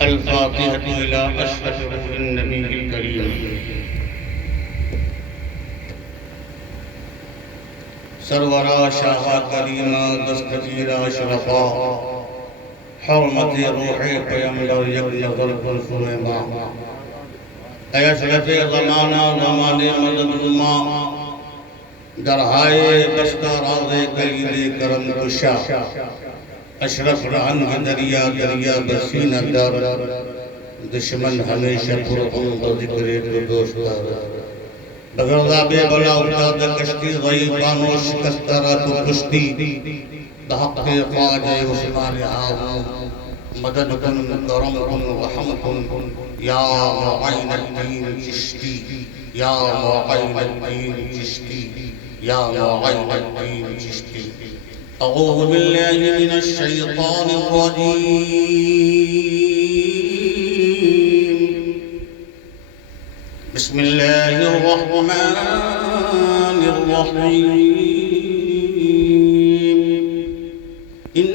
الفاتحة إلى أشرف روح النبي الكريم سرورا شاہا کریمہ دستگیرہ اشرفا حرمت روح پیمبر یک نظر کلثوم ماں اے اشرف زمانہ زمان مدد زما درہائے بستہ راز کلید کرم کشا اشرف رہنگ دریا دریا بسینہ در دشمن ہمیشہ پرخون ذکر دوستار بغرضا بے بلا افتاد کشتی غیبان و شکسترہ تو کشتی بحق خواجہ عثمان آہو مدد کن کرم کن رحم کن یا معین الدین چشتی یا معین الدین چشتی یا معین الدین چشتی اعوذ باللہ من الشیطان الرجیم بسم اللہ الرحمن الرحیم ان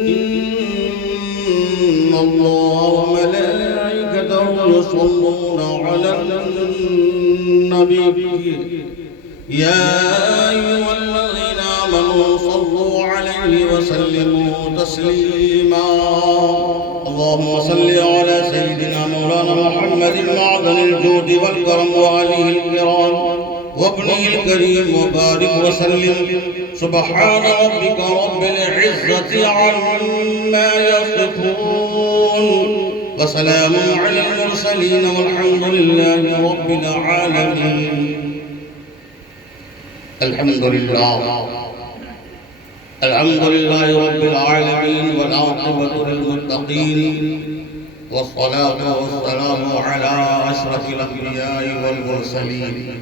اللہ وملائکتہ یصلون علی النبی یا ایوہ الذین آمنوا صلوا علیہ وسلموا تسلیما اللهم صل على سيدنا مولانا محمد معدن الجود والكرم وآله الكرام وابنه الكريم وبارك وسلم سبحان ربك رب العزة عما يصفون وسلام على المرسلين والحمد لله رب العالمين الحمد لله الحمد لله رب العالمين والعاقبة للمتقين والصلاة والسلام على أشرف الأنبياء والمرسلين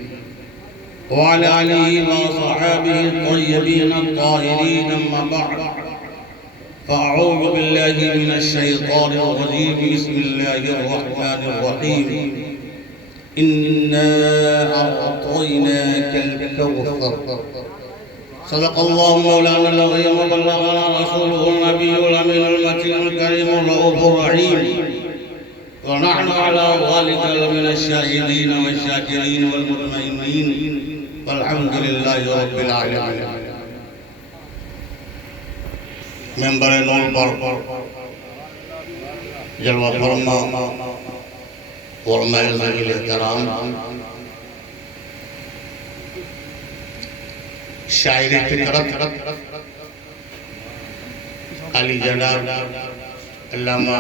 وعلى آله وصحابه الطيبين الطاهرين أما بعد فأعوذ بالله من الشيطان الرجيم بسم الله الرحمن الرحيم إنا أعطيناك الكوثر صدق الله مولانا العظيم وبلغنا رسوله النبي الأمين المتين الكريم الرؤوف الرحيم ونحن على ذلك من الشاهدين والشاكرين والمطمئنين والحمد لله رب العالمين منبر نور پر جلوہ فرما علماء الاحترام شاعر فطرت علی جناب علامہ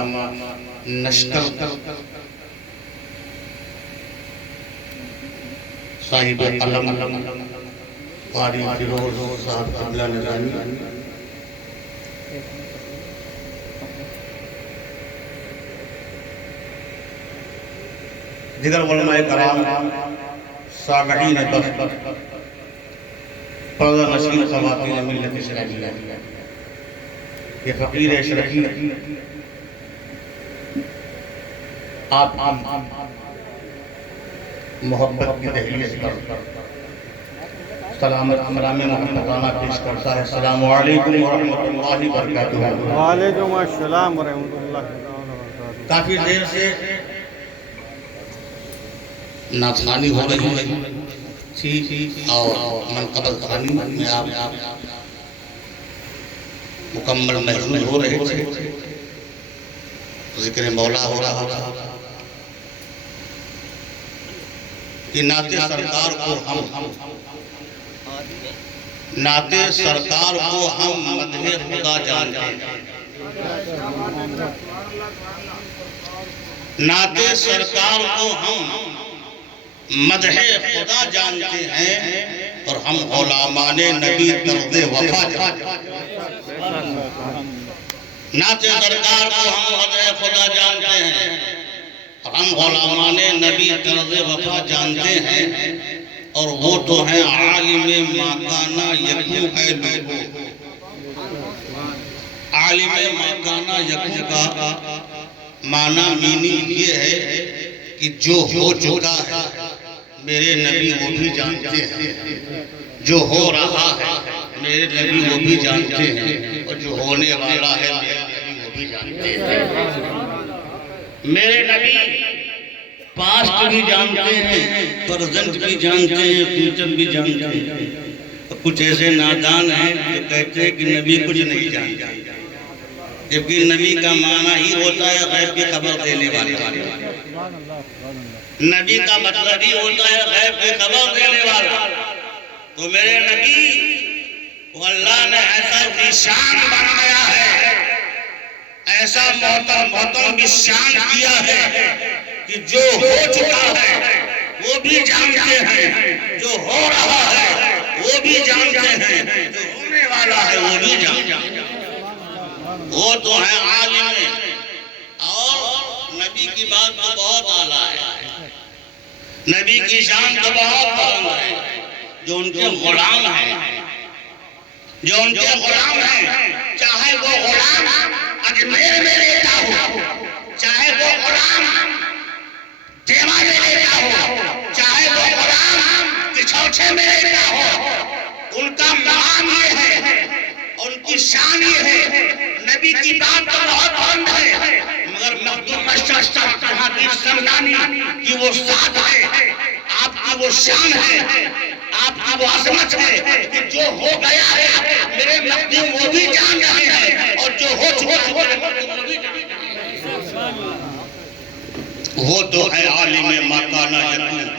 نشتر صاحب قلم قاری فیروز صاحب قبلہ نظامی دیگر علماء کرام سامعین بس پردہ نشین خواتین ملت اسلامیہ یہ فقیر اشرفی آپ محبت کی دہلیز پر سلام محمدانہ پیش کرتا ہے السلام علیکم ورحمۃ اللہ وبرکاتہ وعلیکم السلام ورحمۃ اللہ وبرکاتہ کافی دیر سے ناثانی ہو رہی تھی اور منقبل ثانی میں آپ مکمل محضور ہو رہے تھے ذکر مولا ہو رہا تھا کہ نعت سرکار کو ہم مدح خدا جانتے ہیں نعت سرکار کو ہم مدح خدا جانتے ہیں اور ہم غلامان نبی طرز وفا جانتے ہیں نعت سرکار کو ہم مدح خدا جانتے ہیں اور ہم غلامان نبی طرز وفا جانتے ہیں اور وہ تو ہیں عالم ماکانہ یکو ہے لوگو عالم ماکانہ یکو کا معنی میننگ یہ ہے کہ جو ہو چکا ہے میرے نبی وہ بھی جانتے ہیں جو ہو رہا ہے میرے نبی وہ بھی جانتے ہیں اور جو ہونے والا ہے میرے نبی وہ بھی جانتے ہیں میرے نبی پاسٹ بھی جانتے ہیں، پرزنٹ بھی جانتے ہیں، فیوچر بھی جانتے ہیں۔ کچھ ایسے نادان ہیں جو کہتے ہیں کہ نبی کچھ نہیں جانتا، جبکہ نبی کا معنی ہی ہوتا ہے غیب کی خبر دینے والا۔ نبی کا مطلب ہی ہوتا ہے غیب کی خبر دینے والا۔ تو میرے نبی وہ اللہ نے ایسا بھی شان بنایا ہے، ایسا محترم بھی شان کیا ہے کہ جو ہو چکا ہے وہ بھی جانتے ہیں، جو ہو رہا ہے وہ بھی جانتے ہیں، جو ہونے والا ہے وہ بھی جانتے ہیں۔ وہ تو ہے عالم، اور نبی کی بات تو بہت اعلیٰ ہے، نبی کی شان تو بہت بلند ہے۔ جو ان کے غلام ہیں، جو ان کے غلام ہیں، چاہے وہ غلام اجمیر میں رہتا ہو، چاہے وہ غلام دیوا میں رہتا ہو، چاہے وہ غلام پچھوچے میں رہتا ہو، ان کا مقام یہ ہے، ان کی شان یہ ہے۔ نبی کی بات تو بہت بلند ہے، مگر مخدوم مشرق حدیث سمدانی کی وہ ذات ہے، آپ کی وہ شان ہے، آپ کی وہ عظمت ہے کہ جو ہو گیا ہے میرے مخدوم وہ بھی جان رہے ہیں، اور جو ہو چکا ہے میرے مخدوم وہ بھی جان رہے ہیں۔ وہ تو ہے عالم ما کان یکون۔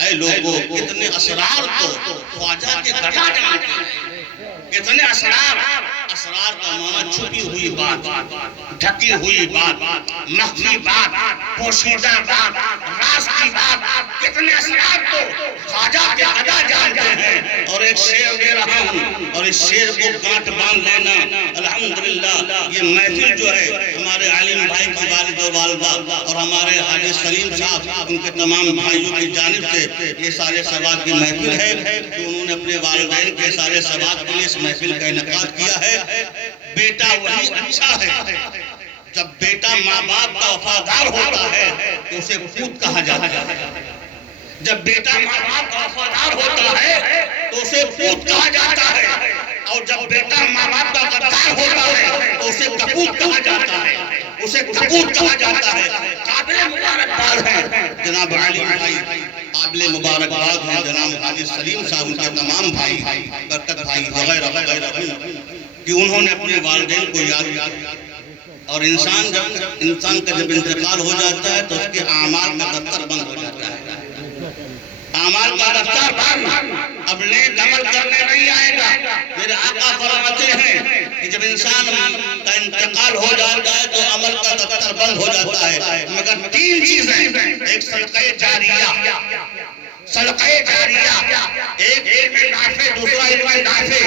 اے لوگوں، کتنے اسرار تو خواجہ کے گدا جانتے ہیں، کتنے اسرار کا معنی چھپی ہوئی بات، ڈھکی ہوئی بات، مخفی بات، پوشیدہ بات، راز کی بات، کتنے اسرار تو خواجہ کے گدا جانتے ہیں۔ اور ایک شعر دے رہا ہوں، اور اس شعر کو گانٹ باندھ لینا۔ الحمدللہ یہ محفل جو ہے ہمارے عالم بھائی کی والد و والدہ اور ہمارے حاجی سلیم صاحب ان کے تمام بھائیوں کی جانب سے یہ سارے ثواب کی محفل ہے کہ انہوں نے اپنے والدین کے سارے ثواب کے لیے اس محفل کا انعقاد کیا ہے۔ بیٹا وہی اچھا ہے، جب بیٹا ماں باپ کا وفادار ہوتا ہے تو اسے پوت کہا جاتا ہے، جب بیٹا ماں باپ کا وفادار ہوتا ہے تو اسے پوت کہا جاتا ہے، اور جب بیٹا ماں باپ کا غدار ہوتا ہے تو اسے کپوت کہا جاتا ہے، اسے کپوت کہا جاتا ہے۔ قابل مبارکباد ہیں جناب عالم بھائی، قابل مبارکباد ہیں جناب حاجی سلیم صاحب، ان کے تمام بھائی، برکت بھائی وغیرہ وغیرہ، کہ انہوں نے اپنے والدین کو یاد کیا۔ اور انسان کا جب انتقال ہو جاتا ہے تو اس کے اعمال کا دفتر بند ہو جاتا ہے، اعمال کا دفتر بند، اب نیک عمل کرنے نہیں آئے گا۔ میرے آقا فرماتے ہیں کہ جب انسان کا انتقال ہو جاتا ہے تو عمل کا دفتر بند ہو جاتا ہے، مگر تین چیزیں، ایک صدقہ جاریہ، صدقہ جاریہ، ایک علم نافع، دوسرا علم نافع،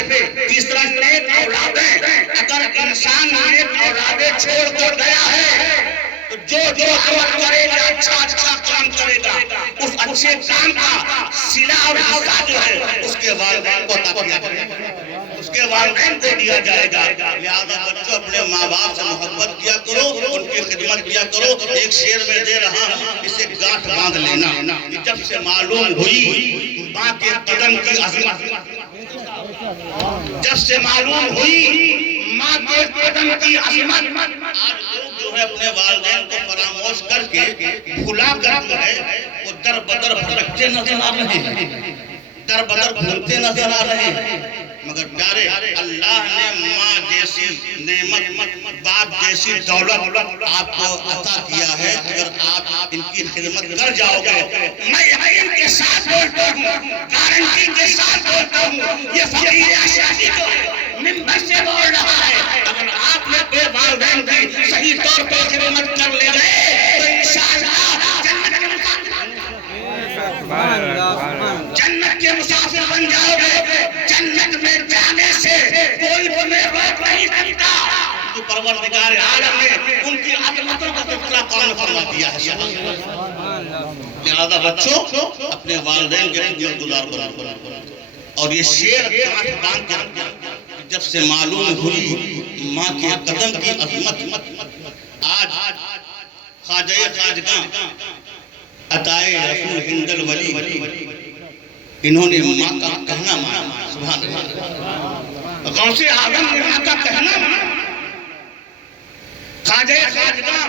تیسرا نیک اولادیں۔ اگر انسان نیک اولادیں چھوڑ کر گیا ہے تو جو عمل کرے گا، اچھا کام کرے گا، اس اچھے کام کا صلہ اور حصہ جو ہے اس کے والدین کو عطا کیا جائے گا، اس کے والدین کو دیا جائے گا۔ لہذا بچوں اپنے ماں باپ سے محبت کیا کرو، ان کی خدمت کیا کرو۔ ایک شعر میں دے رہا ہوں، اسے گانٹھ باندھ لینا۔ جب سے معلوم ہوئی ماں کے قدم کی عظمت، جب سے معلوم ہوئی ماں کے قدم کی عظمت، آج لوگ جو ہے اپنے والدین کو فراموش کر کے بھلا کر جو ہے وہ در بدر بھٹکتے نظر آ رہے ہیں، در بدر گھومتے نظر آ رہے ہیں۔ مگر پیارے، اللہ نے ماں جیسی نعمت، باپ جیسی دولت آپ کو عطا کیا ہے۔ اگر آپ ان کی خدمت کر جاؤ گے، میں یقین کے ساتھ بولتا ہوں، گارنٹی کے ساتھ بولتا ہوں، یہ فقیر اشرفی جو ہے منبر سے بول رہا ہے، اگر آپ نے اپنے والدین کی صحیح طور پر خدمت کر لے گئے تو انشاءاللہ جنت کے مسافر بن جاؤ گے۔ جنت میں جانے سے کوئی تمہیں روک نہیں سکتا۔ جو پروردگار عالم نے ان کی عظمتوں کا تذکرہ قرآن فرما دیا ہے۔ لہذا بچوں اپنے والدین کے خدمت گزار بنو۔ اور یہ شعر گانٹھ باندھ کے رکھنا، جب سے معلوم ہوئی ماں کے قدم کی عظمت، آج خواجہ خواجگاں عطائے رسول ہند الولی انہوں نے ماں کا کہنا مانا۔ سبحان اللہ، غوث اعظم نے ماں کا کہنا مانا۔ خواجہ خواجگاں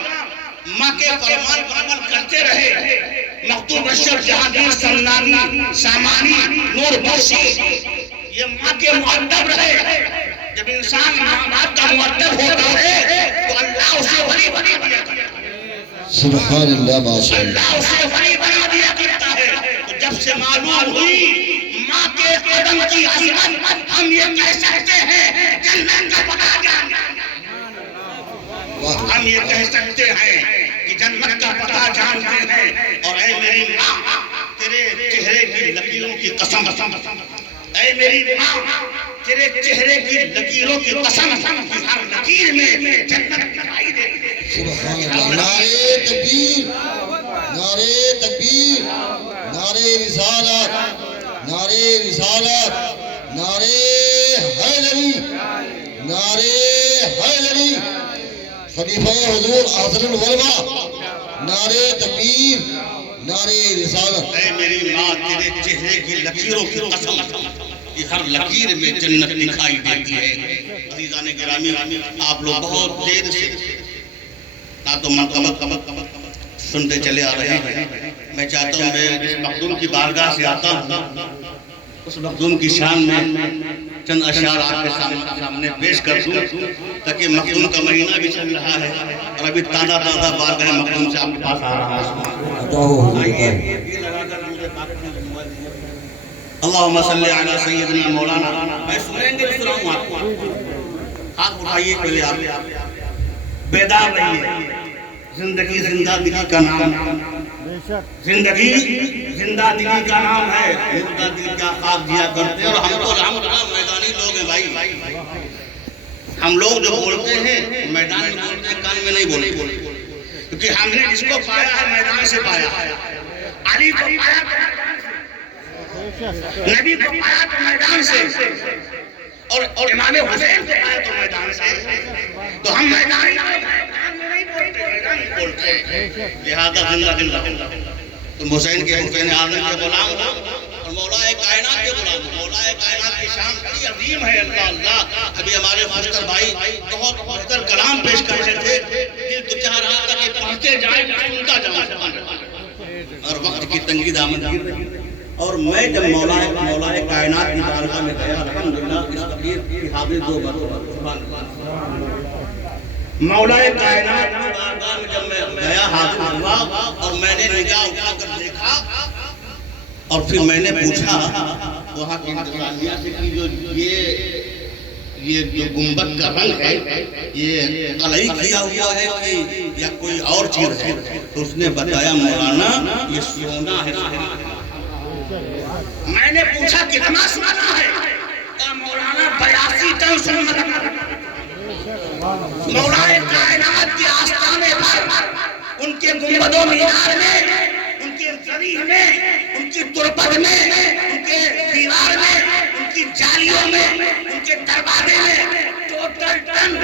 ماں کے فرمان پر عمل کرتے رہے. مخدوم اشرف جہانگیر سمنانی سامانی نور بخشی یہ ماں کے مؤدب رہے. جب انسان ماں باپ کا مؤدب ہوتا ہے تو اللہ اسے ولی بنا دیا کرتا ہے. سبحان اللہ ماشاء اللہ. اللہ اسے ولی بنا دیا کرتا ہے. تو جب سے معلوم ہوئی ماں کے قدم کی عظمت ہم یہ کہہ سکتے ہیں جنت کا پتہ جان. ہم یہ کہہ سکتے ہیں کہ جنت کا پتہ جانتے ہیں. اور اے میری ماں تیرے چہرے کی لکیروں کی قسم، اے میری ماں تیرے چہرے کی لکیروں کی قسم کہ ہر لکیر میں جنت دکھائی دے. سبحان اللہ. نعرے تکبیر، نعرے تکبیر، نعرے رسالت، نعرے رسالت، نعرے حیدری، نعرے حیدری. خلیفہ حضور حضرت العلماء، نعرے تکبیر، نعرے رسالت. اے میری ماں تیرے چہرے کی لکیروں کی قسم کہ ہر لکیر میں جنت دکھائی دیتی ہے. عزیزان گرامی آپ لوگ بہت دیر سے نعت و منقبت سنتے چلے آ رہے ہیں. میں چاہتا ہوں میں اس مخدوم کی بارگاہ سے آتا ہوں، اس مخدوم کی شان میں چند اشعار آپ کے سامنے پیش کر دوں تاکہ مخدوم کا مہینہ بھی چل رہا ہے اور ابھی تازہ بارگاہ مخدوم سے آپ کے پاس آ رہا ہے. اللہم صلی علی سیدنا مولانا. میں سنیں گے سناؤں آپ کو. ہاتھ اٹھائیے پہلے آپ بیدار رہیے. زندگی زندہ دلی کا نام، زندگی زندہ دلی کا نام ہے. مردہ دل کیا خواب دیا کرتے ہیں. اور ہم تو الحمدللہ میدانی لوگ ہیں بھائی. ہم لوگ جو بولتے ہیں میدان میں بولتے ہیں، کان میں نہیں بولتے. کیونکہ ہم نے جس کو پایا ہے میدان سے پایا ہے. علی کو پایا نبی کو پایا تو میدان سے، اور امام حسین کو پایا تو میدان سے. تو ہم میدانی بولتے ہیں. لہذا زندہ زندہ تم حسین کے حسین اعظم کے غلام ہو اور مولا کائنات کے غلام ہو. مولا کائنات کی شان بڑی عظیم ہے. اللہ ابھی ہمارے خوشتر بھائی بہت بہتر کلام پیش کر رہے تھے. دل تو چاہ رہا تھا کہ پڑھتے جائیں سنتا جاؤں اور وقت کی تنگی دامن گر رہی. اور میں جب مولا کائنات کی بارگاہ میں گیا الحمدللہ اس فقیر کی حاضر دو بار مولا کائنات کی بارگاہ میں جب میں گیا حاضر ہوا اور میں نے نگاہ اٹھا کر دیکھا اور پھر میں نے پوچھا وہاں کی انتظامیہ سے کہ یہ جو گنبد کا رنگ ہے یہ قلعی کیا ہوا ہے یا کوئی اور چیز ہے. تو اس نے بتایا مولانا یہ سونا ہے. میں نے پوچھا کتنا سونا ہے؟ کہا مولانا 82 ٹن سونا. مولا کائنات کے آستانے پر ان کے گنبد و مینار میں، ان کے زمین میں، ان کی تربت میں، ان کے دیوار میں، ان کی جالیوں میں، ان کے دروازے میں ٹوٹل ٹن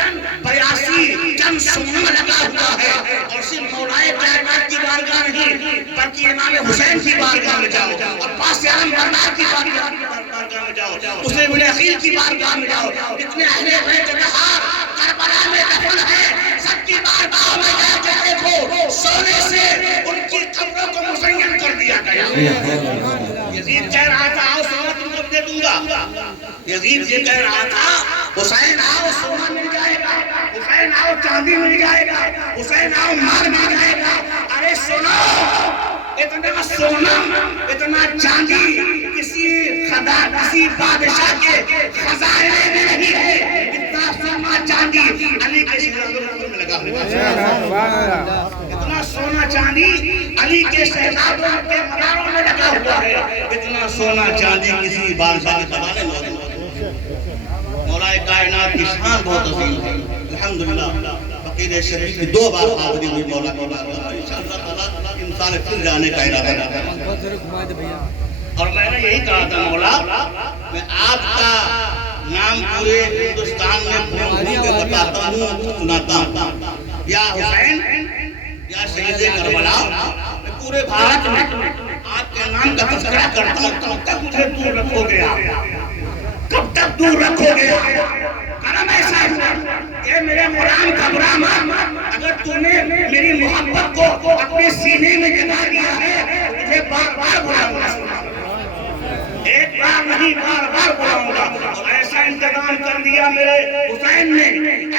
82 ٹن سونا لگا ہوا ہے. اور صرف مولا کائنات کی بارگاہ نہیں بلکہ امام حسین کی بارگاہ میں جاؤ اور پاس اعظم برنار کی بارگاہ میں جاؤ، حسین ابن عقیل کی بارگاہ میں جاؤ. اتنے اہل بیت اطہار کربلا میں دفن ہے. سب کی بارگاہ میں جا کے دیکھو سونے سے ان کی قبروں کو مزین کر دیا گیا. یزید کہہ رہا تھا آؤ سونا تم کو دے دوں گا. یزید یہ کہہ رہا تھا حسین آؤ سونا مل جائے گا، حسین آؤ چاندی مل جائے گا، حسین آؤ مال مل جائے گا. ارے سنو اتنا سونا اتنا چاندی کسی بادشاہ کے خزانے میں نہیں ہے. اتنا سونا چاندی علی کے شہزادوں میں لگا ہوا ہے. اتنا سونا چاندی علی کے شہزادوں کے مزاروں میں لگا ہوا ہے. اتنا سونا چاندی کسی بادشاہ کے خزانے میں لگا ہوا ہے. مولا کائنات کی شان بہت عظیم ہے. الحمدللہ فقیر شریف کی 2 بار حاضری ہوئی مولا کی بارگاہ میں. انشاءاللہ تعالی انسان پھر جانے کا ارادہ کرتا ہے. اور میں نے یہی کہا تھا مولا میں آپ کا نام پورے ہندوستان میں پھول کے بتاتا ہوں، سناتا ہوں. یا حسین یا شہید کربلا، میں پورے بھارت میں آپ کے نام کا تذکرہ کرتا ہوں. کب تک مجھے دور رکھو گے آپ؟ کب تک دور رکھو گے؟ کرم ایسا ہے کہ میرے قرآن گھبرا مت، اگر تو نے میری محبت کو اپنے سینے میں جگہ دیا ہے تجھے بار بار بلاؤں گا، ایک بار نہیں بار بار بلاؤں گا۔ اور ایسا انتظام کر دیا میرے حسین نے،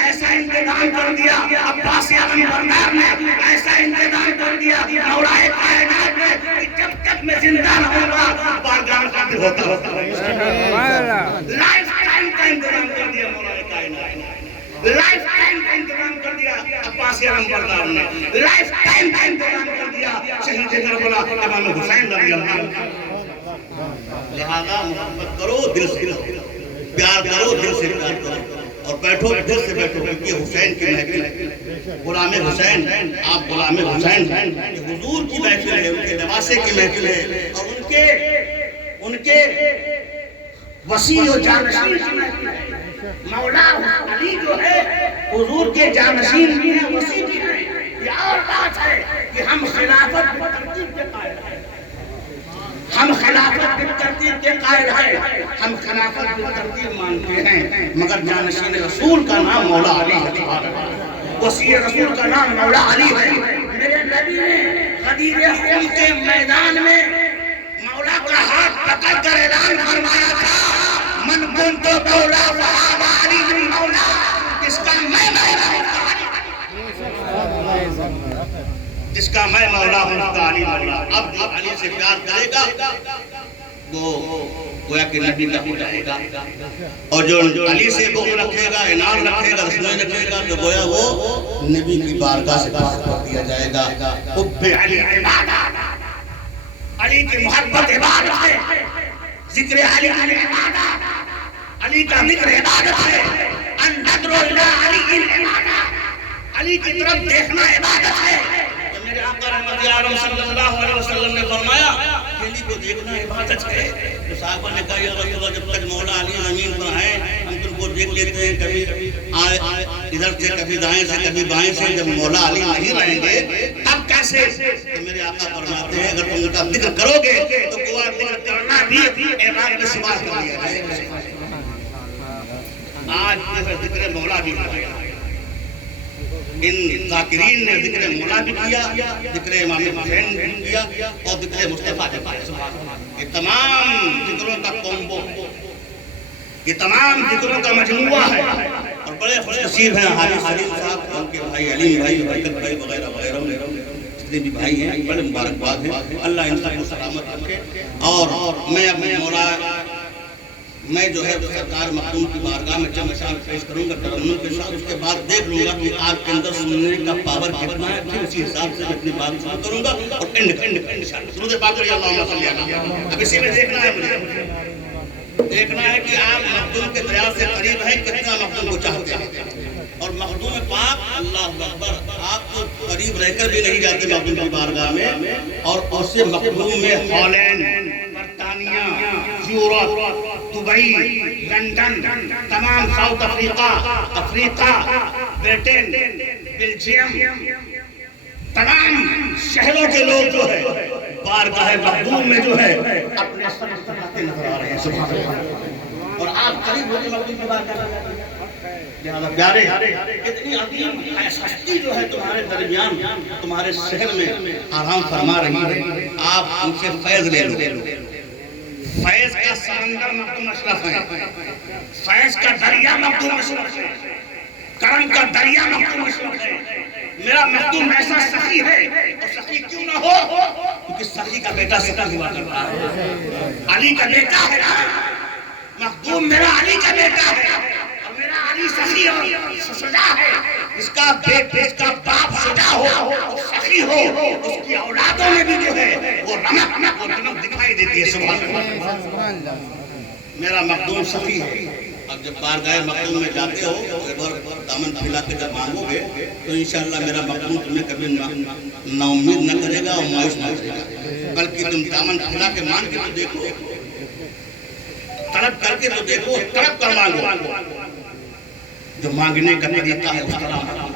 ایسا انتظام کر دیا عباس اعظم بردار نے، ایسا انتظام کر دیا مولا کائنات نے کہ جب تک میں زندہ رہوں گا بارگاہ میں حاضر ہوتا لائف ٹائم کا انتظام کر دیا مولا کائنات نے، لائف ٹائم کا انتظام کر دیا عباس اعظم بردار نے، لائف ٹائم کا انتظام کر دیا شہید کربلا امام حسین رضی اللہ عنہ۔ لہذا محبت کرو دل سے، پیار کرو دل سے، پیار کرو اور بیٹھو دل سے بیٹھو، کیونکہ حسین کی محفل، غلام حسین، آپ غلام حسین ہیں، حضور کی محفل ہے، ان کے نواسے کی محفل ہے، اور ان کے وسیع و جانشین کی محفل ہے۔ مولا علی جو ہے حضور کے جانشین بھی ہیں، وسیع بھی ہیں۔ یہ اور بات ہے کہ ہم خلافت بالترتیب کے قائل ہیں، ہم خلافت بالترتیب کے قائل ہیں، ہم خلافت بالترتیب مانتے ہیں، مگر جانشین رسول کا نام مولا علی ہے، وسیع رسول کا نام مولا علی ہے۔ میرے نبی نے غدیر خم کے میدان میں مولا کا ہاتھ پکڑ کر اعلان فرمایا تھا، من کنت مولا فہذا علی بن مولا، جس کا میں مولا ہوں، جس کا میں مولا ہوں اس کا علی مولا۔ اب جو علی سے پیار کرے گا وہ گویا کہ نبی کا ہو جائے گا، اور جو علی سے بغض رکھے گا، انعام رکھے گا، دشمنی رکھے گا، تو گویا وہ نبی کی بارگاہ سے باہر کر دیا جائے گا۔ حب علی عبادت، علی کی محبت عبادت ہے، ذکر علی عبادت، علی کا ذکر عبادت ہے، ان نظر الی علی عبادت، علی کی طرف دیکھنا عبادت ہے۔ میرے آقا رحمت عالم صلی اللہ علیہ وسلم نے فرمایا کہ علی کو دیکھنا عبادت ہے۔ تو صحابہ نے کہا یا رسول اللہ جب تک مولا علی زمین پر ہیں ہم تم کو دیکھ لیتے ہیں، کبھی ادھر سے کبھی دائیں سے کبھی بائیں سے، جب مولا علی نہیں رہیں گے تب کیسے؟ تو میرے آقا فرماتے ہیں اگر تم ان کا ذکر کرو گے تو گویا ذکر کرنا بھی عبادت میں شمار کر لیا جائے گا۔ آج جو ہے ذکر مولا بھی ہو گیا، ان ذاکرین نے ذکر مولا بھی کیا، ذکر امام حسین بھی کیا، اور ذکر مصطفیٰ بھی کیا۔ یہ تمام ذکروں کا کومبو، یہ تمام ذکروں کا مجموعہ ہے، اور بڑے خوش نصیب ہیں حاجی حلیم صاحب، ان کے بھائی علیم بھائی، برکت بھائی وغیرہ وغیرہ جتنے بھی بھائی ہیں، بڑے مبارکباد ہیں، اللہ ان سب کو سلامت رکھے۔ اور میں اپنے مولا میں جو ہے سرکار مخدوم کی بارگاہ میں چند اشعار پیش کروں گا ترنم کے ساتھ، اس کے بعد دیکھ لوں گا کہ آپ کے اندر سننے کا پاور کتنا ہے، پھر اسی حساب سے اپنی بات شروع کروں گا، اور انشاءاللہ درود پاک کریے اللہم صلی علیہ۔ اب اسی میں دیکھنا ہے مجھے، دیکھنا ہے کہ آپ مخدوم کے دریا سے قریب ہیں، کتنا مخدوم کو چاہتے ہیں، اور مخدوم پاک اللہ اکبر آپ کو قریب رہ کر بھی نہیں جاتے مخدوم کی بارگاہ میں، اور اسے مخدوم میں ہالینڈ، برطانیہ، یورپ، دبئی، لندن، تمام ساؤتھ افریقہ، برٹن، بیلجیم، تمام شہروں کے لوگ جو ہے بارگاہ مخدوم میں جو ہے اپنے سر اٹھاتے نظر آ رہے ہیں، سبحان اللہ۔ اور آپ قریب ہوتے مخدوم کی بارگاہ میں، لہذا پیارے اتنی عظیم ہستی جو ہے تمہارے درمیان تمہارے شہر میں آرام فرما رہی ہے، آپ ان سے فیض لے لو۔ فیض کا سمندر مخدوم اشرف ہے، فیض کا دریا مخدوم اشرف ہے، کرم کا دریا مخدوم اشرف ہے۔ میرا مخدوم ایسا سخی ہے، اور سخی کیوں نہ ہو؟ کیونکہ سخی کا بیٹا ستا ہوا کرتا ہے، علی کا بیٹا ہے، مخدوم میرا علی کا بیٹا ہے، اور میرا علی سخی اور سجا ہے۔ اس کا باپ سجا ہو، سخی ہو، اس کی اولادوں میں بھی جو ہے وہ رمق اور دمک دکھائی دیتی ہے، سبحان اللہ۔ میرا مخدوم سخی ہے، اب جب بارگاہ مخدوم میں جاتے ہو ایک بار دامن پھیلا کے جب مانگو گے تو انشاءاللہ میرا مخدوم تمہیں کبھی نا امید نہ کرے گا اور مایوس نہ کرے گا، بلکہ تم دامن پھیلا کے مانگ کے تو دیکھو، طلب کر کے تو دیکھو، طلب کر مانگو۔ جو مانگنے کا طریقہ ہے محترم،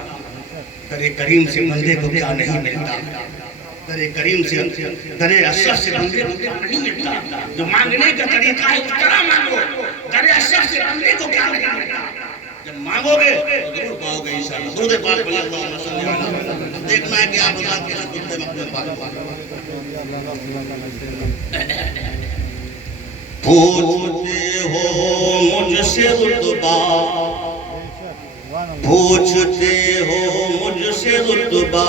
در کریم سے بندے کو کیا نہیں ملتا، در کریم سے در اشرف سے بندے کو کیا نہیں ملتا۔ جو مانگنے کا طریقہ ہے اتنا مانگو، در اشرف سے بندے کو کیا نہیں ملتا۔ جب مانگو گے تو ضرور پاؤ گے انشاءاللہ. درود پاک پڑھیں اللہم صلی علی. دیکھنا ہے کہ آپ اللہ کیسے درود مقبول پاک. پوچھتے ہو مجھ سے رتبہ، پوچھتے ہو مجھ سے رتبہ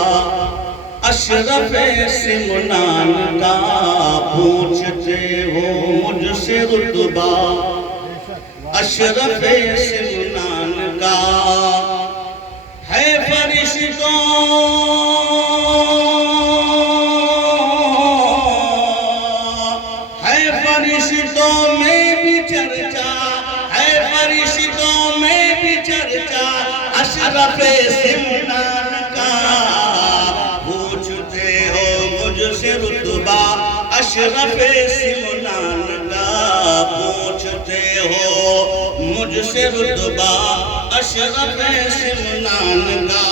اشرف سمنان کا، پوچھتے ہو مجھ سے رتبہ اشرف سمنان کا. ہے فرشتوں میں بھی چرچا، ہے فرشتوں میں بھی چرچا اشرف سمنان کا. پوچھتے ہو مجھ سے رتبہ اشرف سمنان کا، پوچھتے ہو مجھ سے رتبہ اشرف سمنان کا.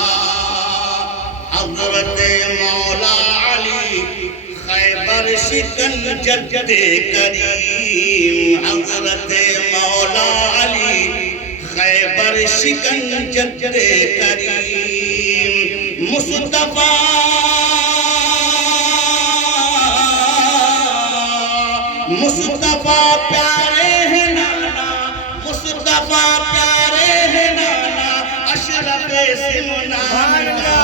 حضرت مولا علی خیبر شکن جد کریم، حضرت مولا علی خیبر شکن جد کریم. مصطفیٰ مصطفیٰ پیارے ہیں نانا، مصطفیٰ پیارے ہیں نانا اشرف سمنان کا.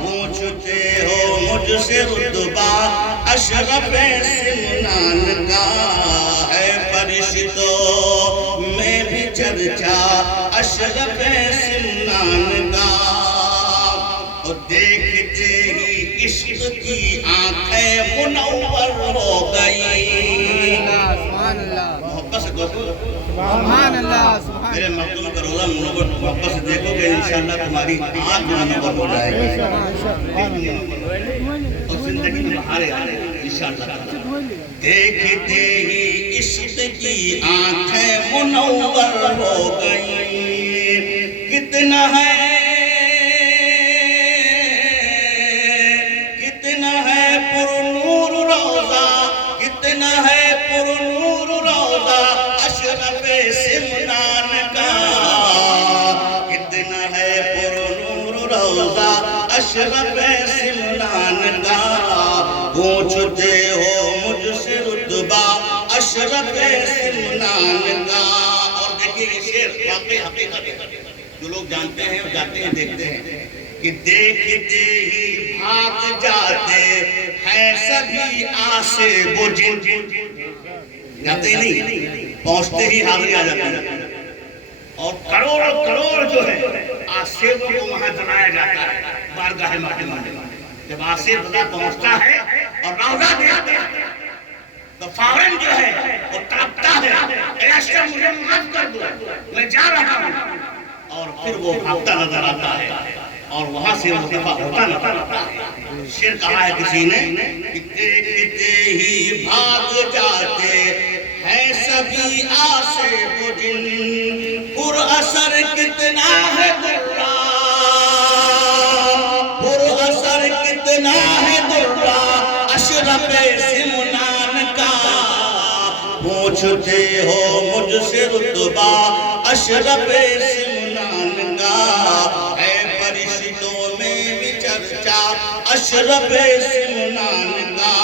پوچھتے ہو مجھ سے رتبہ اشرف سمنان کا. ہے فرشتوں میں بھی چرچا اشرف سمنان کا. اور دیکھتے ہی عشق کی آنکھیں منور ہو گئی. محبت سے میرے مخدوم کا روزہ محبت سے دیکھو گے انشاءاللہ تمہاری آنکھ منور ہو جائے گی اور زندگی میں بہاریں آ رہے ہیں انشاءاللہ. دیکھتے ہی عشق کی آنکھیں منور ہو گئی. کتنا ہے پر نور روزہ، کتنا ہے پر نور روزہ اشرف سمنان کا. کتنا ہے پر نور روزہ اشرف سمنان کا. پوچھتے ہو مجھ سے رتبہ اشرف سمنان کا. اور دیکھیں یہ شعر واقعی حقیقت جو لوگ جانتے ہیں اور جاتے ہیں دیکھتے ہیں کہ دیکھتے ہی بھاگ جاتے ہیں سبھی آسے بجن. جاتے ہی نہیں، پہنچتے ہی حاضری آ جاتے ہیں. اور کروڑ جو ہے آسیبوں کو وہاں جلایا جاتا ہے بارگاہ محمد. جب آسیب رضا پہنچتا ہے اور روضہ دیتے ہیں تو فوراً جو ہے وہ تڑپتا ہے، اے اشرف مجھے معاف کر دو میں جا رہا ہوں. اور پھر وہ بھاگتا نظر آتا ہے اور وہاں سے وہ دفع ہوتا نظر آتا ہے. شعر کہا ہے کسی نے کہ دیکھتے ہی بھاگ جاتے ہیں سبھی آسے بجن، پر اثر کتنا ہے درہ، پر اثر کتنا ہے درہ اشرف سمنان کا. پوچھتے ہو مجھ سے رتبہ اشرف سمنان کا. ہے فرشتوں میں بھی چرچا اشرف سمنان کا.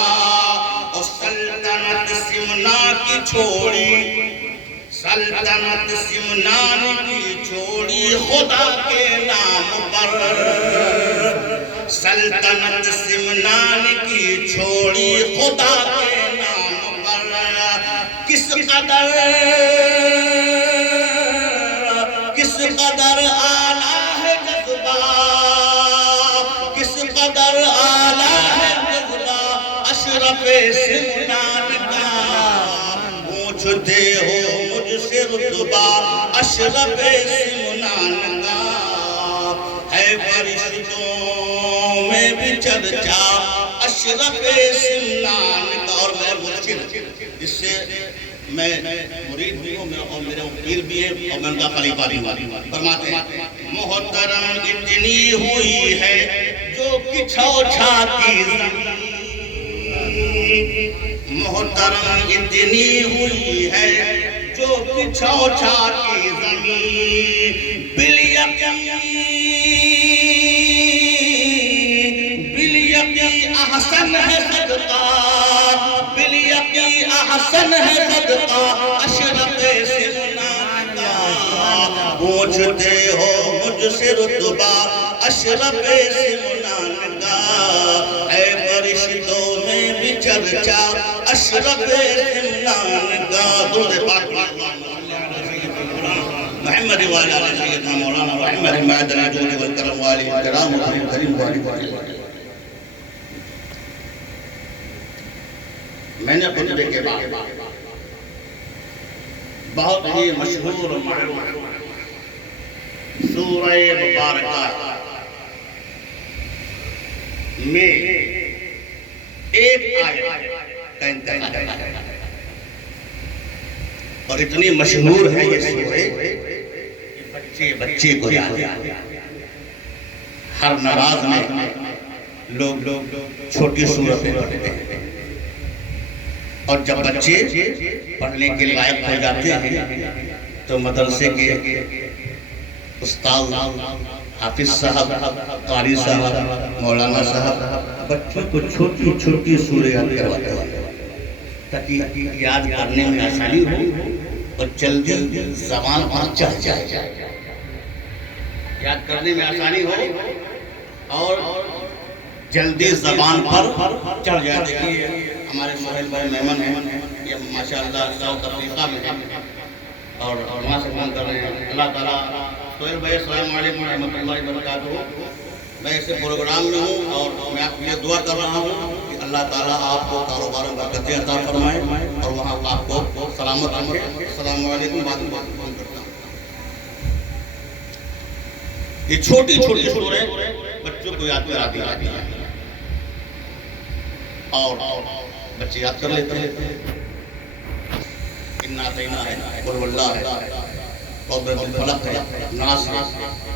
اور سلطنت سمنا کی چھوڑی، سلطنت سمنان کی چھوڑی خدا کے نام پر. سلطنت سمنان کی چھوڑی خدا کے نام پر. کس قدر آلہ ہے جذبہ، کس قدر آلہ ہے جذبہ اشرف سمنان کا. پوچھتے ہو مجھ سے رتبہ اشرف سمنان کا. ہے فرشتوں میں بھی چرچا اشرف سمنان کا. اور میں مشکل اس سے میں مرید بھی ہوں اور میرے پیر بھی ہیں اور میں ان کا خلیفہ بھی ہوں. فرماتے ہیں محترم اتنی ہوئی ہے جو کچھو چھاتی زمین، محترم اتنی ہوئی ہے کی چھوچا کی زمین بالیقین احسن ہے صدقہ بالیقین احسن ہے صدقہ اشرف سمنان کا پوچھتے ہو مجھ سے رتبہ اشرف سمنان کا اے فرشتوں میں بھی چرچا اشرف سمنان کا درود پاک محمد والی سیدنا مولانا محمد معدن الجود والکرم والی کرام کریم والی میں نے خطبے کے بعد بہت ہی مشہور و معروف سورہ مبارکہ میں ایک آیت کا انتخاب اور اتنی مشہور ہے یہ سورہ بچے کو یاد ہے ہر نماز میں لوگ چھوٹی سورتیں پڑھتے ہیں اور جب بچے پڑھنے کے لائق ہو جاتے ہیں تو مدرسے کے استاد حافظ صاحب قاری صاحب مولانا صاحب بچوں کو چھوٹی چھوٹی سورہ یاد کرواتے ہیں تاکہ یاد کرنے میں آسانی ہو اور جلدی زبان پر چڑھ جائے یاد کرنے میں آسانی ہو اور جلدی زبان پر چڑھ جائے دیکھیے ہمارے سہیل بھائی مہمان ہیں یہ ماشاءاللہ ساؤتھ افریقہ میں ہیں اور وہاں سے کام کر رہے ہیں اللہ تعالیٰ سہیل بھائی السلام علیکم ورحمۃ اللہ وبرکاتہ میں اس پروگرام میں ہوں اور میں آپ کے لیے دعا کر رہا ہوں کہ اللہ تعالیٰ آپ کو کاروبار میں برکتیں عطا فرمائے اور وہاں آپ کو سلامت رکھے السلام علیکم بعد میں بات کرتا ہوں یہ چھوٹی چھوٹی سوریں بچوں کو یاد کرا دیا اور بچے یاد کر لیتے ہیں انا اعطیناک ہے قل واللہ ہے اور بالفلق ہے ناس ہے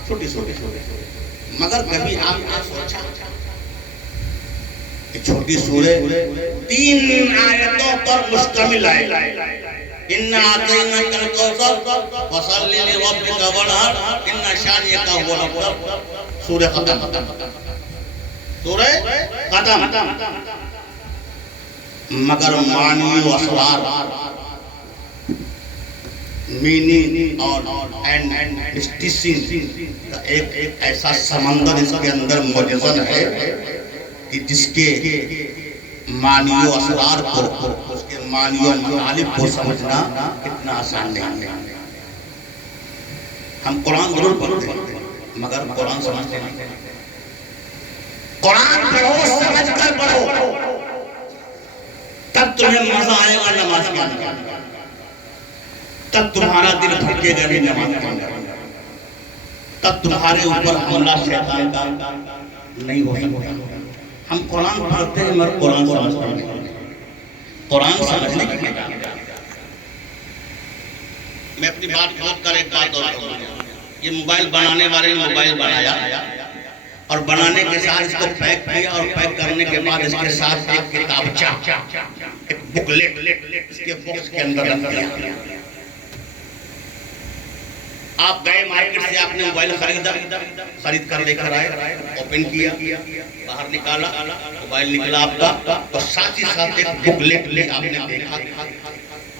چھوٹی چھوٹی مگر کبھی آپ نے سوچا کہ چھوٹی سورہ 3 آیتوں پر مشتمل ہے انا اعطیناک الکوثر فصل لربک وانحر ان شانئک هو الابتر سورہ ختم سورہ ختم مگر معنی و اسرار میننگ اور مسٹیسزم کا ایک ایسا سمندر اس کے اندر موجود ہے کہ جس کے معنی و اسرار کو اس کے معنی و مطالب کو سمجھنا اتنا آسان نہیں ہے ہم قرآن ضرور پڑھتے ہیں مگر قرآن سمجھتے نہیں قرآن پڑھو سمجھ کر پڑھو تب تمہیں مزہ آئے گا نماز کے اندر تب تمہارا دل بھٹکے گا نہیں نماز کے اندر تب تمہارے اوپر حملہ شیطان کا نہیں ہو سکتا ہم قرآن پڑھتے ہیں مگر قرآن سمجھتے ہیں قرآن سمجھنے کی کیا میں اپنی بات خود کر ایک بات اور کروں یہ موبائل بنانے والے نے موبائل بنایا اور بنانے کے ساتھ اس کو پیک کیا اور پیک کرنے کے بعد اس کے ساتھ ایک کتابچہ ایک بکلیٹ اس کے باکس کے اندر رکھ دیا آپ گئے مارکیٹ سے آپ نے موبائل خرید کر لے کر آئے اوپن کیا باہر نکالا موبائل نکلا آپ کا اور ساتھ ہی ساتھ ایک بکلیٹ آپ نے دیکھا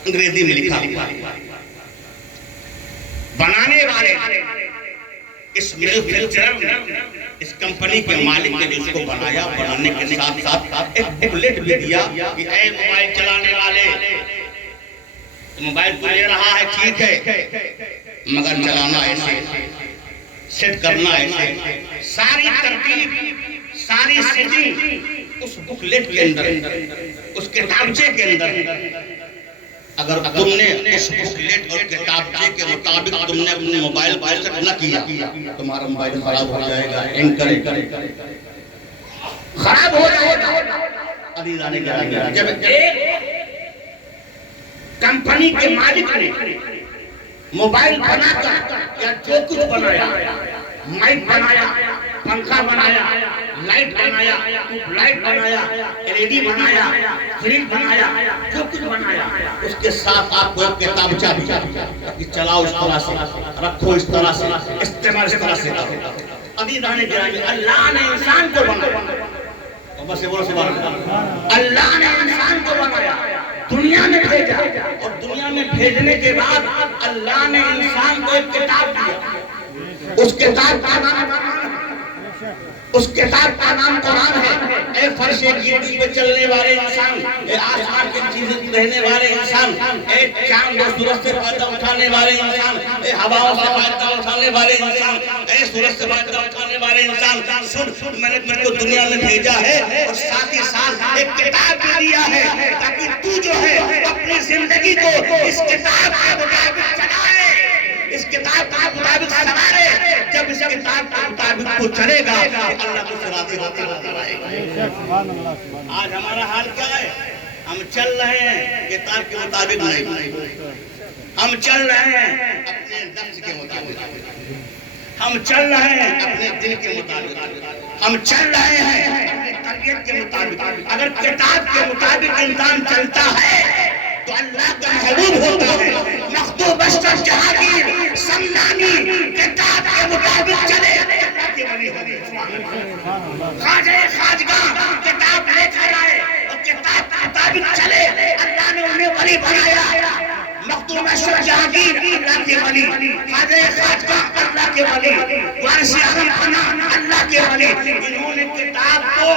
انگریزی میں لکھا بنانے والے اس مینوفیکچرر نے اس کمپنی کے مالک نے جو اس کو بنایا بنانے کے ساتھ ساتھ ایک بکلیٹ بھی دیا کہ اے موبائل چلانے والے موبائل تو لے رہا ہے ٹھیک ہے مگر چلانا ایسے سیٹ کرنا ایسے ساری ترتیب ساری سیٹنگ اس بکلیٹ کے اندر اس کتابچے کے اندر اگر تم نے اس بکلیٹ اور کتابچے کے مطابق تم نے اپنے موبائل پر سیٹ نہ کیا تمہارا موبائل خراب ہو جائے گا ہینگ کرے گا خراب ہو جائے گا جب ایک کمپنی کے مالک نے موبائل بنا کر یا جو کچھ بنایا مائک بنایا پنکھا بنایا لائٹ بنایا، لائٹ بنایا، LED بنایا، فریج بنایا، جو کچھ بنایا، اس کے ساتھ آپ کو ایک کتابچہ بھی کہ چلاؤ اس طرح سے، رکھو اس طرح سے، استعمال اس طرح سے کرو۔ عزیزان گرامی، اللہ نے انسان کو بنایا، بس یہ بولو سبحان اللہ، اللہ نے انسان کو بنایا، دنیا میں بھیجا، اور دنیا میں بھیجنے کے بعد اللہ نے انسان کو ایک کتاب دیا، اس کتاب کا نام اس کتاب کا نام قرآن ہے۔ اے فرش گردی پہ چلنے والے انسان، اے آسمان کی چیزیں رہنے والے انسان، اے چاند اور سورج سے فائدہ اٹھانے والے انسان، اے ہواؤں سے فائدہ اٹھانے والے انسان، اے سورج سے فائدہ اٹھانے والے انسان، سن، میں نے تم کو دنیا میں بھیجا ہے اور ساتھ ہی ساتھ ایک کتاب بھی دیا ہے تاکہ تو جو ہے اپنی زندگی کو اس کتاب کے مطابق چلائے، اس کتاب کے مطابق سوارے۔ جب اس کتاب کے مطابق تو چلے گا تو اللہ کو راضی ہوتا نظر آئے گا۔ آج ہمارا حال کیا ہے؟ ہم چل رہے ہیں کتاب کے مطابق نہیں، ہم چل رہے ہیں اپنے نفس کے مطابق، ہم چل رہے ہیں اپنے دل کے مطابق، ہم چل رہے ہیں اپنے تربیت کے مطابق۔ اگر کتاب کے مطابق انسان چلتا ہے تو اللہ کا محبوب ہوتا ہے۔ مخدوم اشرف جہانگیر سمنانی کتاب کے مطابق چلے اللہ کے ولی ہوگی۔ خواجہ خواجگاہ کتاب لے کر آئے اور کتاب کے مطابق چلے، اللہ نے انہیں ولی بنایا۔ مخدوم اشرف جہانگیر اللہ کے ولی، خواجہ خواجگاہ اللہ کے ولی، وارث اعظم خان اللہ کے ولی۔ انہوں نے کتاب کو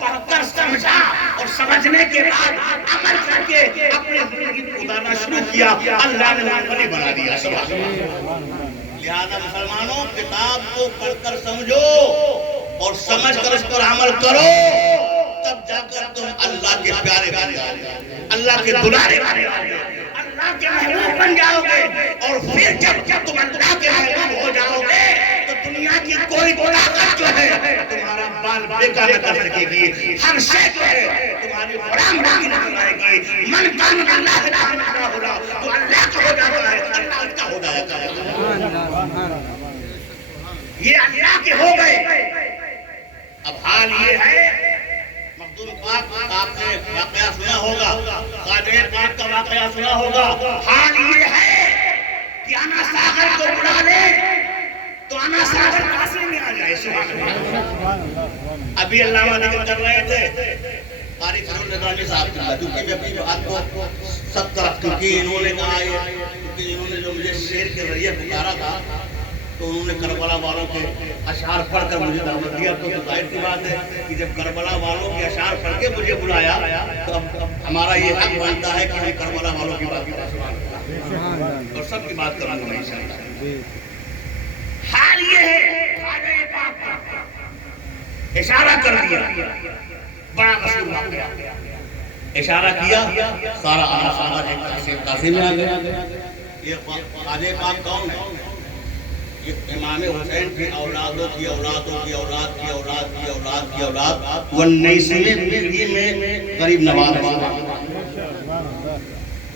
پڑھ کر سمجھا اور سمجھنے کے بعد عمل کر کے اپنے زندگی کو گزارنا شروع کیا، اللہ نے انہیں ولی بنا دیا۔ لہذا مسلمانوں، کتاب کو پڑھ کر سمجھو اور سمجھ کر اس پر عمل کرو، تب جا کر تم اللہ کے پیارے بن جاؤ گے، اللہ کے دلارے بن جاؤ گے، اللہ کے محبوب بن جاؤ گے۔ اور پھر جب تم اللہ کے محبوب ہو جاؤ گے تو دنیا کی کوئی طاقت جو ہے تمہارا بال بیکا نہ کر سکے گی، ہر شے جو ہے تمہاری غلام بن جائے گی۔ من کان اللہ کا ہوگا تو اللہ کا ہو جاتا ہے، اللہ کا ہو جاتا ہے۔ یہ اللہ کے ہو گئے۔ اب حال یہ ہے، مخدوم پاک آپ نے واقعہ سنا ہوگا، خواجہ پاک کا واقعہ سنا ہوگا۔ حال یہ ہے کہ آنا ساغر کو بلا لے تو آنا ساغر پاسے میں آ جائے۔ ابھی علامہ ذکر کر رہے تھے قاری فضل نظامی صاحب کا، کیونکہ میں اپنی بات کو سب طرف، کیونکہ انہوں نے کہا کیونکہ انہوں نے جو مجھے شعر کے ذریعے پکارا تھا تو انہوں نے کربلا والوں کے اشعار پڑھ کر مجھے دعوت دیا۔ تو ظاہر سی بات ہے کہ جب کربلا والوں کے اشعار پڑھ کے مجھے بلایا تو اب ہمارا یہ حق بنتا ہے کہ ہم کربلا والوں کی بات کریں اور سب کی بات کروں گا انشاءاللہ۔ حال یہ ہے، خواجہ پاک کا اشارہ کر دیا، بڑا مشہور واقعہ، اشارہ کیا، سارا آنا سارا ایک تاثیر میں آ گیا۔ یہ خواجہ پاک کون ہے؟ یہ امام حسین کی اولادوں کی اولادوں کی اولاد کی اولاد کی اولاد کی اولاد 19ویں پیڑھی میں غریب نواز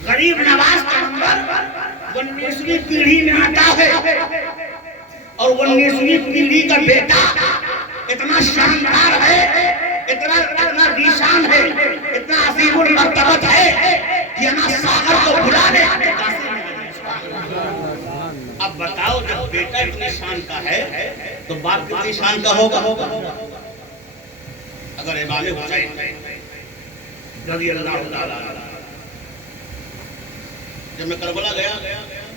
غریب نواز کا نمبر 19ویں پیڑھی میں آتا ہے، اور 19ویں پیڑھی کا بیٹا اتنا شاندار ہے، اتنا ریشان ہے، اتنا عظیم المرتبت ہے کہ انا ساغر کو بلا لے۔ اب بتاؤ، جب بیٹا اتنی شان کا ہے تو باپ کتنی شان کا ہوگا؟ اگر امام حسین رضی اللہ تعالیٰ جب میں کربلا گیا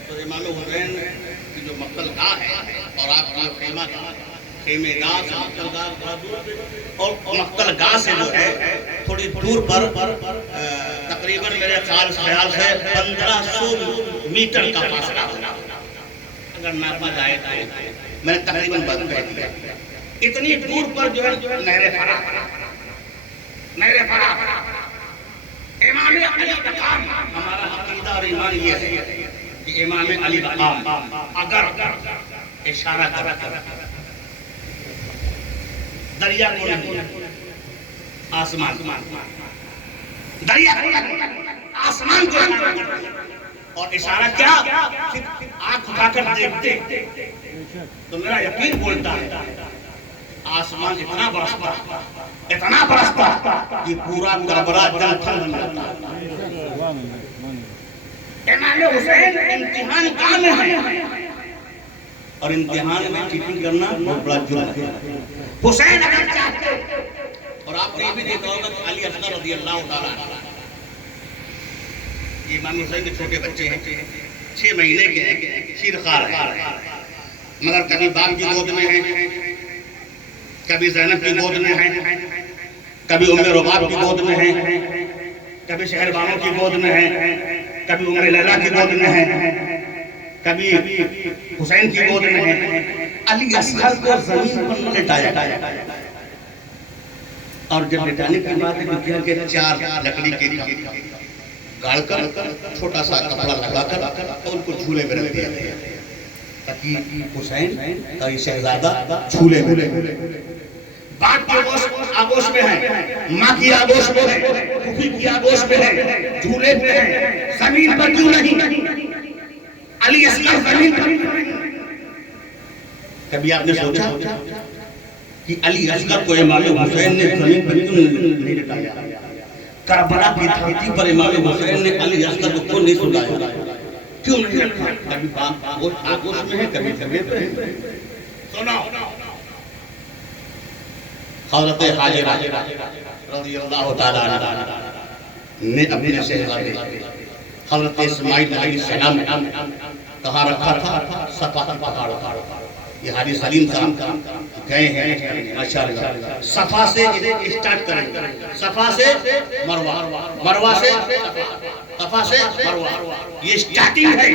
تو امام حسین کی جو مقتل گاہ ہے اور آپ کا خیمہ تھا، خیمے گاہ سے مقتل گاہ تھوڑا دور، اور مقتل گاہ سے جو ہے تھوڑی دور پر تقریباً میرے خیال سے 1500 میٹر کا فاصلہ ہونا، اگر ناپا جائے تو میں نے تقریباً بند کر دیا۔ اتنی دور پر جو ہے نہر فرات، امام علی مقام، ہمارا عقیدہ اور ایمان یہ ہے کہ امام علی مقام اگر اشارہ کرتا دریا کو آسمان، دریا آسمان کو اور اشارہ کیا؟ آنکھ اٹھا کر دیکھتے تو میرا یقین بولتا ہے آسمان اتنا برستا کہ پورا کربلا جل تھل بن جاتا. امام حسین امتحان کہاں میں ہے اور امتحان میں چیٹنگ کرنا بہت بڑا جرم ہے. حسین اگر چاہتے اور آپ نے یہ بھی دیکھا ہوگا کہ علی اصغر رضی اللہ تعالیٰ یہ امام حسین کے چھوٹے بچے ہیں 6 مہینے کے ہیں شیرخوار ہیں مگر کبھی باپ کی گود میں ہیں کبھی زینب کی گود میں ہیں کبھی ام رباب کی گود میں ہیں کبھی شہر بانو کی گود میں ہیں کبھی ام لیلا کی گود میں ہیں کبھی حسین کی گود میں ہیں. علی اصغر کو زمین پر لٹایا اور جب لٹانے کی بات ہے کیا کہ 4 لکڑی کے گاڑ کر چھوٹا سا کپڑا لگا کر اور ان کو جھولے میں رکھ دیا تاکہ حسین اور یہ شہزادہ جھولے میں باپ کی آگوش میں ہے ماں کی آگوش میں ہے پھوپھی کی آگوش میں ہے جھولے میں ہے زمین پر کیوں نہیں علی اصغر زمین پر کبھی آپ نے سوچا کہ علی اصغر کو امام حسین نے زمین پر کیوں نہیں لٹایا کربلا کی دھرتی پر امام حسین نے علی اصغر کو کیوں نہیں سلایا کیوں نہیں رکھا کبھی باپ آگوش میں ہے کبھی جگہ پہ ہے. سنو حضرت حاجرہ رضی اللہ تعالیٰ عنہ نے اپنے شہزادے حضرت اسماعیل علیہ السلام کہاں رکھا تھا صفا پہاڑ. یہ حاجی سلیم صاحب گئے ہیں ماشاءاللہ صفا سے اسٹارٹ کریں صفا سے مروہ مروہ سے صفا سے مروہ یہ اسٹارٹنگ ہے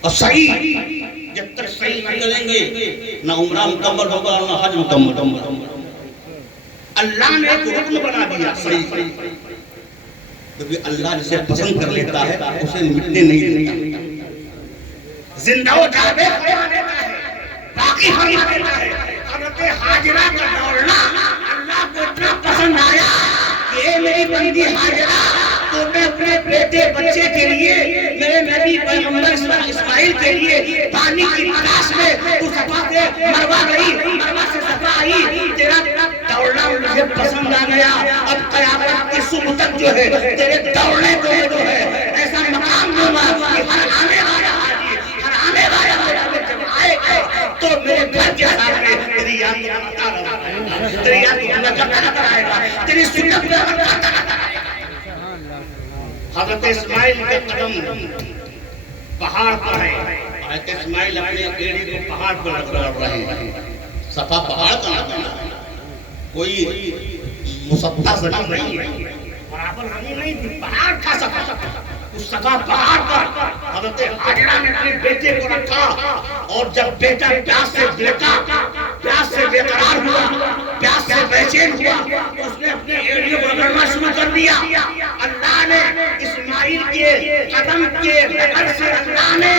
اور صحیح جب تک صحیح نہ کریں گے نہ عمرہ مکمل ہوگا اور نہ حج مکمل ہوگا. اللہ نے ایک رکن بنا دیا صحیح کیونکہ اللہ جسے پسند کر لیتا ہے اسے مٹنے نہیں دیتا زندہ و جاوید فرما دیتا ہے باقی فرما دیتا ہے. حضرت حاجرہ کا دوڑنا اللہ کو اتنا پسند آیا کہ اے میری بندی حاجرہ تو میں اپنے بیٹے بچے کے لیے میرے نبی پیغمبر اسماعیل کے لیے پانی کی تلاش میں تو صفا سے مروہ گئی مروہ سے صفا آئی تیرا دوڑنا مجھے پسند آ گیا. اب قیامت کی صبح تک جو ہے تیرے دوڑنے کو جو ہے ایسا مقام دوں گا کہ ہر آنے والا آنے والا جب آئے گا تو میرے گھر کے سامنے تیری یاد کو بتا رہا ہے تیری یاد کو اللہ کا نظر آئے گا تیری سنت میں اللہ کا نظر آئے گا. حضرت اسماعیل کے قدم پہاڑ پر ہیں حضرت اسماعیل اپنے ایڑی کو پہاڑ پر رکھ رہے ہیں. صفا پہاڑ کا نام ہے کوئی مسطح زمین نہیں ہے برابر زمین نہیں تھی پہاڑ تھا صفا. اس صفا پہاڑ پر حضرت حاجرہ نے اپنے بیٹے کو رکھا اور جب بیٹا پیاس سے بلکا پیاس سے بے قرار ہوا پیاس سے بے چین ہوا تو اس نے اپنے ایڑیوں کو رگڑنا شروع کر دیا. اللہ نے اسماعیل کے قدم کے رگڑ سے اللہ نے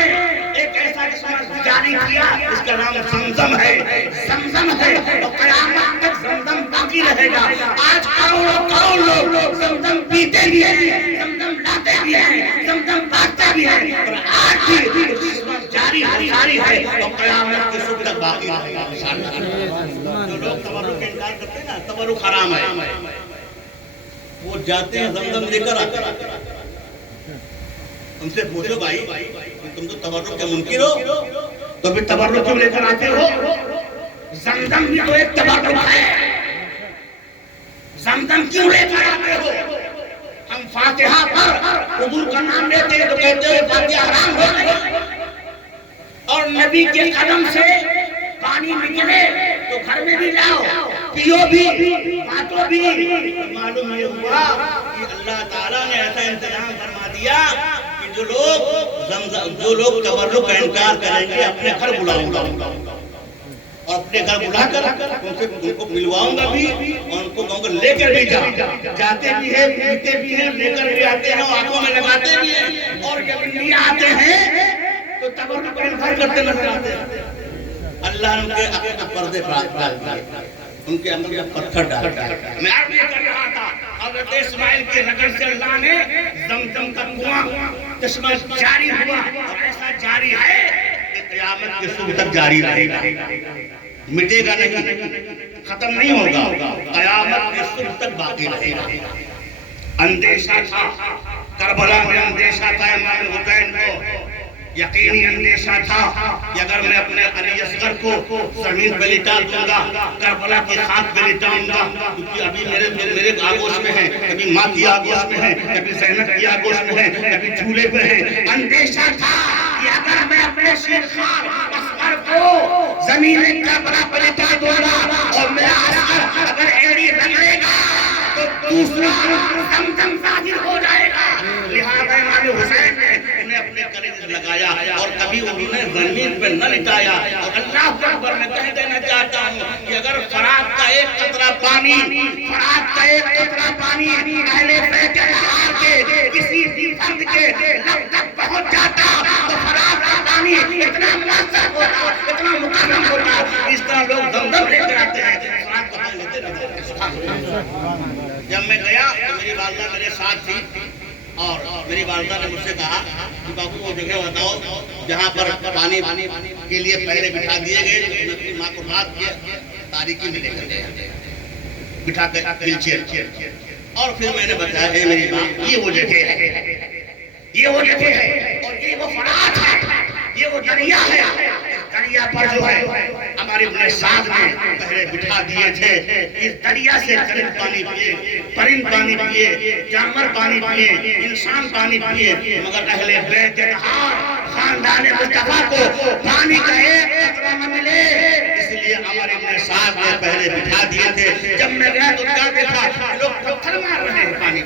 ایک ایسا جسم جاری کیا اس کا نام زمزم ہے زمزم ہے اور قیامت تک زمزم باقی رہے گا. آج کروڑوں لوگ زمزم پیتے بھی ہیں زمزم لاتے بھی ہیں زمزم باقتے بھی ہیں اور آج بھی جسم جاری ہے اور قیامت کی صبح تک باقی رہے گا. جو لوگ تبرک کا انکار کرتے ہیں نا تبرک حرام ہے وہ جاتے ہیں زمزم لے کر آتے ہیں ان سے پوچھو بھائی تم تو تبرک کے منکر ہو تو پھر تبرک کیوں لے کر آتے ہو. زمزم بھی تو ایک تبرک ہے زمزم کیوں لے کر آتے ہو. ہم فاتحہ پر حضور کا نام لیتے ہیں تو کہتے ہیں فاتحہ حرام ہو گئی اور نبی کے قدم سے پانی نکلے تو گھر میں بھی لاؤ پیو بھی باتو بھی. معلوم یہ ہوا کہ اللہ تعالیٰ نے ایسا انتظام فرما دیا کہ جو لوگ تبرک کا انکار کریں گے اپنے گھر بلاؤں گا اور اپنے گھر بلا کر ان کو ملواؤں گا بھی اور ان کو کہوں گا لے کر بھی جاتے بھی ہیں پیتے بھی ہیں لے کر بھی آتے ہیں آنکھوں میں لگاتے بھی ہیں اور جب انڈیا آتے ہیں تو تبرک کا انکار کرتے نظر آتے ہیں. اللہ نے ان کے اپنے پردے ڈال دیے ان کے اندر میں پتھر ڈال دیا. میں آپ یہ کر رہا تھا حضرت اسماعیل کے رگڑ سے اللہ نے زمزم کا کنواں چشمہ جاری ہوا اور ایسا جاری ہے کہ قیامت کے صبح تک جاری رہے گا. مٹے گا نہیں، ختم نہیں ہوگا، قیامت کے صبح تک باقی رہے گا۔ اندیشہ تھا کربلا میں، اندیشہ تھا امام حسین کو، یقینی اندیشہ تھا کہ اگر میں اپنے علی اصغر کو زمین پہ لٹا دوں گا، کربلا کی خاک پہ لٹاؤں گا، کیونکہ ابھی میرے آگوش میں ہیں، کبھی ماں کی آگوش میں ہیں، کبھی زینب کی آگوش میں ہیں، کبھی جھولے پہ ہیں۔ اندیشہ تھا کہ اگر میں اپنے شیرخوار اصغر کو زمین کربلا پہ لٹا دوں گا اور میرا اصغر اگر ایڑی رگڑے گا تو دوسرا زمزم ظاہر ہو جائے گا۔ لہذا امام حسین نے انہیں اپنے کلیجے لگایا اور کبھی انہوں نے زمین پہ نہ لٹایا۔ اور اللہ اکبر میں کہہ دینا چاہتا ہوں کہ اگر فرات کا ایک قطرہ پانی، فرات کا ایک قطرہ پانی اہل بیت اطہار کے کسی بھی فرد کے لب تک پہنچ جاتا تو فرات کا پانی اتنا مؤثر ہوتا، اتنا مکرم ہوتا، اس طرح لوگ زمزم لے کر آتے ہیں، فرات کا پانی لیتے رہتے۔ جب میں گیا تو میری والدہ میرے ساتھ تھی اور میری والدہ نے مجھ سے کہا کہ بابو وہ جگہ بتاؤ جہاں پر پانی کے لیے پہلے بٹھا دیے گئے۔ میں اپنی ماں کو بات کیا، تاریکی میں لے کر گیا بٹھا کر ویل چیئر، اور پھر میں نے بتایا ہے میری ماں یہ وہ جگہ ہے، یہ وہ جگہ ہے اور یہ وہ فرات ہے، یہ وہ دریا ہے، دریا پر جو ہے ہمارے ابن سعد نے پہلے بٹھا دیے تھے۔ اس دریا سے چرند پانی پیے، پرند پانی پیے، جانور پانی پیے، انسان پانی پیے، مگر اہل بیت اطہار خاندان مصطفیٰ کو پانی کا ایک قطرہ نہ ملے، اس لیے ہمارے ابن سعد نے پہلے بٹھا دیے تھے۔ جب میں گیا تو کیا دیکھا، لوگ پتھر مار رہے ہیں، پانی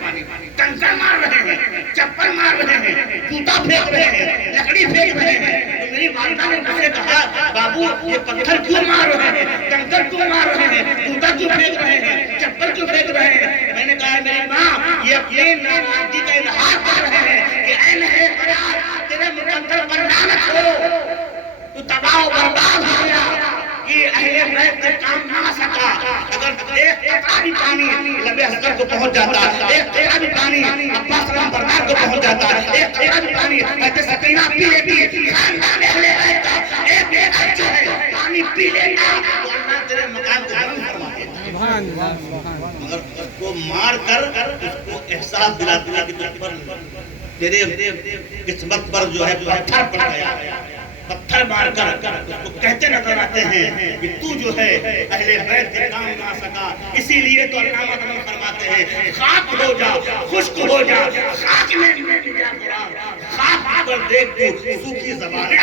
کنکر مار رہے ہیں، چپل مار رہے ہیں، جوتا پھینک رہے ہیں، لکڑی پھینک رہے ہیں۔ تو میری والدہ نے مجھ سے کہا بابو یہ پتھر کیوں مار رہے ہیں، کنکر کیوں مار رہے ہیں، جوتا کیوں پھینک رہے ہیں، چپل کیوں پھینک رہے ہیں؟ میں نے کہا میری ماں یہ اپنی ناراضگی کا اظہار کر رہے ہیں کہ اے میرے قرار تیرے مقدر پر لعنت ہو، تو تباہ و برباد ہو گیا، یہ اہل بیت کا کام نہ سکا۔ اگر ایک قطرہ بھی پانی لب اصغر کو پہنچ جاتا، ایک قطرہ بھی پانی عباس سلام بردار کو پہنچ جاتا، ایک قطرہ بھی پانی حضرت سکینہ پی لیتی، خاندان اہل بیت کا ایک ایک جو ہے پانی پی لیتا تو اللہ تیرے مقام کو بلند فرما دیتا۔ مگر اس کو مار کر اس کو احساس دلاتا کہ تجھ پر تیرے قسمت پر جو ہے پتھر پڑ گیا، پتھر مار کر اس کو کہتے نظر آتے ہیں کہ تو جو ہے اہل بیت کے کام نہ سکا، اسی لیے تو علامہ اقبال فرماتے ہیں خاک ہو جا خشک ہو جا، خاک میں مٹ جا قرار، خاک پر دیکھ تو سوکھی زبانیں